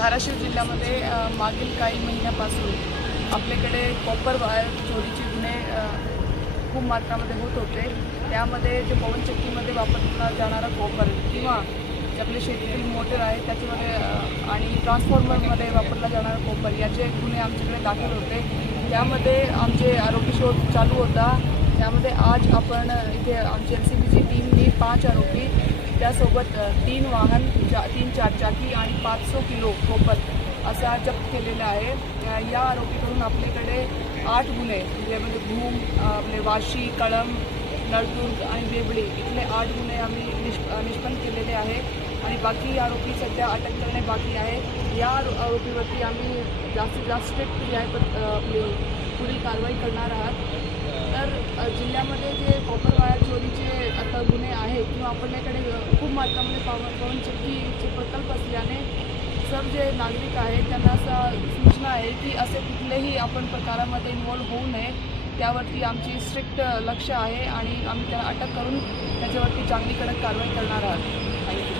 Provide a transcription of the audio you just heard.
धाराशिव जिल्ह्यामध्ये मागील काही महिन्यापासून आपल्याकडे कॉपर वायर चोरीचे गुन्हे खूप मात्रामध्ये होत होते। त्यामध्ये जे पवनचक्कीमध्ये वापरला जाणारा कॉपर किंवा जे आपले शेतीतील मोटर आहे त्याच्यामध्ये आणि ट्रान्सफॉर्मरमध्ये वापरला जाणारा कॉपर याचे गुन्हे आमच्याकडे दाखल होते। त्यामध्ये आमचे आरोपी शोध चालू होता। त्यामध्ये आज आपण इथे आमची LCBची टीमने 5 आरोपी त्यासोबत 3 वाहन 3 चारचाकी आणि 500 किलो कॉपर असा जप्त केलेला आहे। या आरोपीकडून आपल्याकडे 8 गुन्हे म्हणजे भूम, आपले वाशी, कळंब, नळदुर्ग आणि देवळी इथले 8 गुन्हे आम्ही निष्पन्न केलेले आहे आणि बाकी आरोपी सध्या अटक करणे बाकी आहे। या आरोपीवरती आम्ही जास्तीत जास्त स्ट्रिक्ट आपली पुढील कारवाई करणार आहात। तर जिल्ह्यामध्ये जे कॉपर वायर चोरीचे आता गुन्हे आहेत किंवा आपल्याकडे खूप मात्रामध्ये पवनचक्कीचे प्रकल्प असल्याने सर्व जे नागरिक आहेत त्यांना असा सूचना आहे की असे कुठलेही आपण प्रकारामध्ये इन्व्हॉल्व होऊ नये। त्यावरती आमची स्ट्रिक्ट लक्ष आहे आणि आम्ही त्याला अटक करून त्याच्यावरती चांगली कडक कारवाई करणार आहोत।